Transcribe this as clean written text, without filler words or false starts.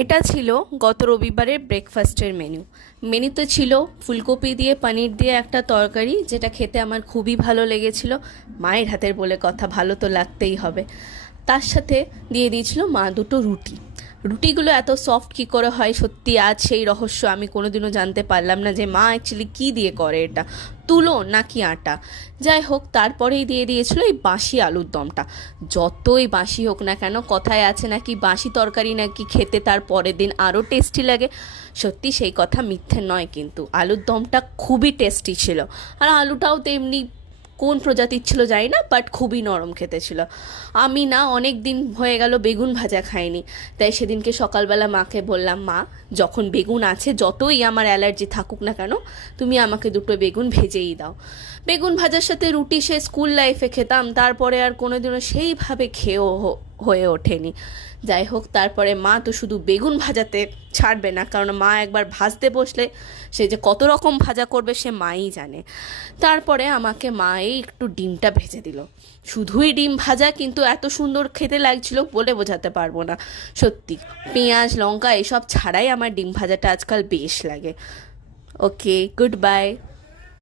এটা ছিল গত রবিবারের ব্রেকফাস্টের মেনুতে ছিল ফুলকপি দিয়ে পনির দিয়ে একটা তরকারি, যেটা খেতে আমার খুবই ভালো লেগেছিল। মায়ের হাতের বলে কথা, ভালো তো লাগতেই হবে। তার সাথে দিয়ে দিয়েছিল মা দুটো রুটি। রুটিগুলো এত সফট কী করে হয়, সত্যি আজ সেই রহস্য আমি কোনোদিনও জানতে পারলাম না যে মা অ্যাকচুয়ালি কী দিয়ে করে এটা, তুলো নাকি আটা। যাই হোক, তারপরেই দিয়ে দিয়েছিল এই বাসি আলুর দমটা। যতই বাসি হোক না কেন, কথায় আছে নাকি বাসি তরকারি নাকি খেতে তার পরের দিন আরও টেস্টি লাগে। সত্যি সেই কথা মিথ্যে নয়, কিন্তু আলুর দমটা খুবই টেস্টি ছিল। আর আলুটাও তেমনি কোন প্রজাতির ছিল জানি না, বাট খুবই নরম খেতে ছিল। আমি না অনেক দিন হয়ে গেল বেগুন ভাজা খাইনি, তাই সেদিনকে সকালবেলা মাকে বললাম, মা যখন বেগুন আছে, যতই আমার অ্যালার্জি থাকুক না কেন, তুমি আমাকে দুটো বেগুন ভেজেই দাও। বেগুন ভাজার সাথে রুটি সে স্কুল লাইফে খেতাম, তারপরে আর কোনোদিনও সেইভাবে খেয়েও হয়ে ওঠেনি। যাই হোক, তারপরে মা তো শুধু বেগুন ভাজাতে ছাড়বে না, কারণ মা একবার ভাজতে বসলে সে যে কত রকম ভাজা করবে সে মাই জানে। তারপরে আমাকে মাই একটু ডিমটা ভেজে দিল। শুধুই ডিম ভাজা, কিন্তু এত সুন্দর খেতে লাগছিল বলে বোঝাতে পারবো না। সত্যি পেঁয়াজ লঙ্কা এসব ছাড়াই আমার ডিম ভাজাটা আজকাল বেশ লাগে। ওকে, গুড বাই।